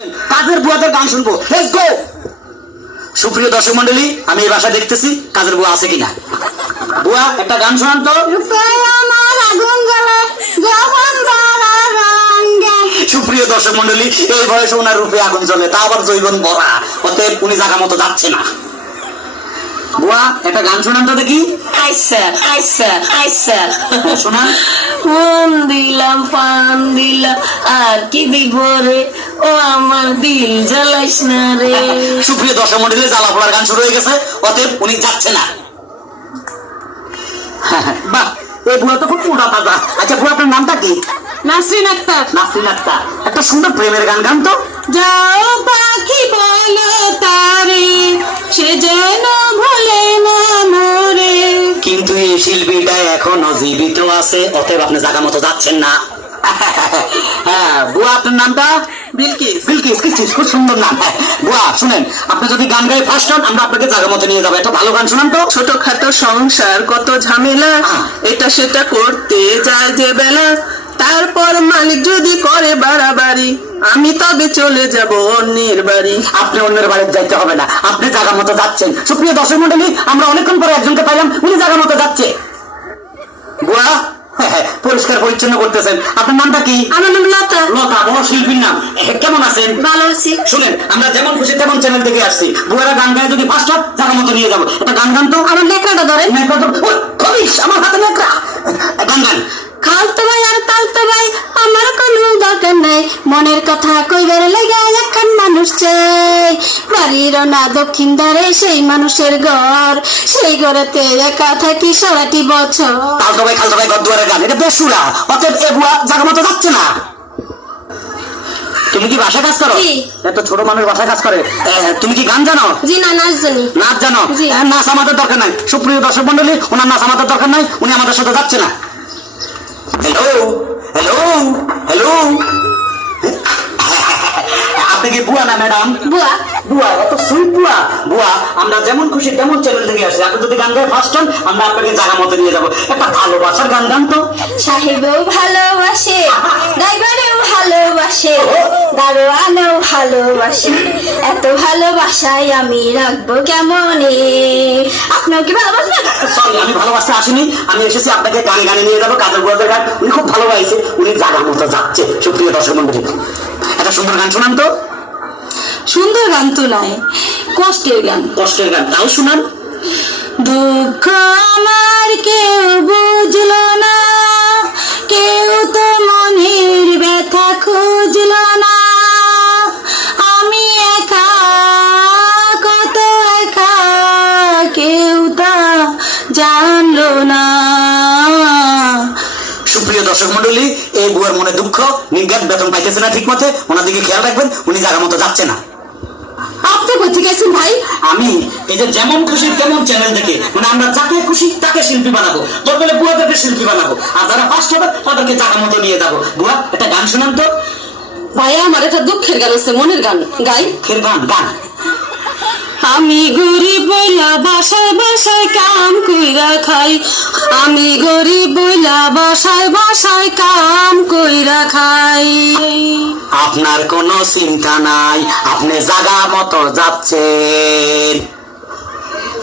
কাজের বুয়াদের গান শুনবো। Let's go. সুপ্রিয় দর্শক মন্ডলী, আমি এই বাসা দেখতেছি কাজের বুয়া আছে কিনা। বুয়া একটা গান শোনান তো। সুপ্রিয় দর্শক মন্ডলী, এই বয়সে ওনার রূপে আগুন জ্বলে, তা আবার জৈবন ভরা, অতএব উনি জায়গা মতো যাচ্ছে না। বুয়া একটা গান শোনান তো দেখি। শোনান। মন দিলাম পান দিলাম আর কি দিব রে, ও আমার দিল জ্বালাইস না রে। সুপ্রিয় দর্শক মন্ডলী, জ্বালা পোড়ার গান শুরু হয়ে গেছে, অতএব উনি যাচ্ছে না। বাহ, এই বুয়া তো খুব মোটা তাজা। আচ্ছা বুয়া, আপনার নামটা কি? নাসরিন আক্তার। নাসরিন আক্তার, একটা সুন্দর প্রেমের গান গান তো। যাও পাখি বলো তারে, সে যেন ভুলে না মোরে। কিন্তু এই শিল্পীটা এখনো জীবিত আছে, অতএব আপনি জায়গা মতো যাচ্ছেন না। হ্যাঁ বুয়া, আপনার নামটা? বিলকিস। বিলকিস, খুব সুন্দর নাম। বুয়া শুনেন, আপনি যদি গান গাই ফার্স্ট হন, আমরা আপনাকে জায়গা মতো নিয়ে যাবো। একটা ভালো গান শোনান তো। ছোটখাটো সংসার কত ঝামেলা, এটা সেটা করতে যায় যে বেলা, তারপর মালিক যদি করে বাড়াবাড়ি, আমি তবে চলে যাব অন্যের বাড়ি। আপনি অন্যের বাড়িতে যাইতে হবে না, আপনি জায়গা মতো যাচ্ছেন। সুপ্রিয় দর্শক মন্ডলী, আমরা অনেকক্ষণ পরে একজনকে পাইলাম, উনি জায়গা মতো যাচ্ছে। বুয়া পরিষ্কার পরিচ্ছন্ন করতেছেন। আপনার নামটা কি? আমার নাম লতা। লতা, বড় শিল্পীর নাম। কেমন আছেন? ভালো আছি। শুনেন, আমরা যেমন খুশি তেমন চ্যানেল থেকে আসছি। বুয়ারা গান গায়ে যদি ফার্স্ট হন, জায়গা মতো নিয়ে যাবো। একটা গান গান তো। আমার লেখাটা ধরেন। আমার হাতে লেখা গান গান। খালতো ভাই আর তালতো ভাই, আমার কোনো দরকার নাই, মনের কথা কইবার লাগে একখান মানুষ চাই। বাড়ির না দক্ষিণ ধারে সেই মানুষের ঘর, সেই ঘরেতে একা থাকি সারাটি বছর। তালতো ভাই খালতো ভাই গদ্দুয়ারের গান, এটা বেসুরা, অতএব এ বুয়া জায়গা মতো যাচ্ছে না। তুমি কি বাসা কাজ করো? এত ছোট মানুষ বাসা কাজ করে। তুমি কি গান জানো? জি না, নাচ জানি। নাচ জানো? নাচ আমাদের দরকার নাই। সুপ্রিয় দর্শক মন্ডলী, ওনার নাচ আমাদের দরকার নাই, উনি আমাদের সাথে যাচ্ছে না। হ্যালো হ্যালো হ্যালো, আপনি কি বুয়া না ম্যাডাম? বুয়া। বুয়া, অত সুইট বুয়া। বুয়া, আমরা যেমন খুশি তেমন চ্যানেল থেকে আসি। আপনি যদি গান গায়ে ফার্স্ট হন, আমরা আপনাকে জায়গা মতো নিয়ে যাবো। একটা ভালোবাসার গান গান তো। সাহেবও ভালোবাসে, ড্রাইভারেও ভালোবাসে, দারোয়ানও ভালোবাসে, এত ভালোবাসায় আমি রাখবো কেমনে। আপনিও কি ভালোবাসবেন? সরি, আমি ভালোবাসতে আসিনি, আমি এসেছি আপনাকে গান গানে নিয়ে যাবো। কাজের বুয়াদের গান, উনি খুব ভালোবাসে, উনি জায়গা মতো যাচ্ছে। সুপ্রিয় দর্শক মন্ডলী, একটা সুন্দর গান শোনান তো। সুন্দর গান তো নয়, কষ্টের গান। কষ্টের গান, তাও শোনান। দুঃখ আমার কেউ বুঝলো না, কেউ তো মনের ব্যথা খুঁজলো না, আমি একা, কত একা, কেউ তা জানলো না। সুপ্রিয় দর্শক মন্ডলী, এই বুয়ার মনে দুঃখ, নির্ঘাত বেতন পাইতেছে না ঠিক মতে, ওনার দিকে খেয়াল রাখবেন, উনি জায়গা মতো যাচ্ছে না। আপনি কোথেকে গেছেন ভাই? আমি এই যে যেমন খুশি তেমন চ্যানেল থেকে, মানে আমরা যাকে খুশি তাকে শিল্পী বানাবো, দরকারে বুয়াদেরকে শিল্পী বানাবো, আর যারা ফার্স্ট হবে তাদেরকে জায়গা মতো নিয়ে যাবো। বুয়া একটা গান শোনান তো। ভাইয়া, আমার একটা দুঃখের গান আছে, মনের গান গাই। ফের গান গান। আমি গরিব বইলা বাসায় বাসায় কাম কইরা খাই, আমি গরিব বইলা বাসায় বাসায় কাম কইরা খাই। আপনার কোনো চিন্তা নাই, আপনি জায়গা মতো যাচ্ছেন।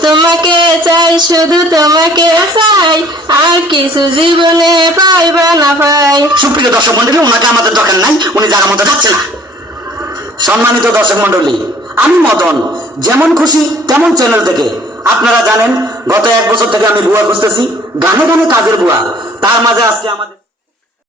তোমাকে চাই, শুধু তোমাকে চাই, আর কিছু জীবনে পাইবা না পাই। সুপ্রিয় দর্শক মন্ডলী, ওনাকে আমাদের দরকার নাই, উনি জায়গা মতো যাচ্ছে না। সম্মানিত দর্শক মন্ডলী, আমি মদন, যেমন খুশি তেমন চ্যানেল থেকে। আপনারা জানেন, গত 1 বছর থেকে আমি বুয়া খুঁজতেছি, গানে গানে কাজের বুয়া। তার মাঝে আজকে আমাদের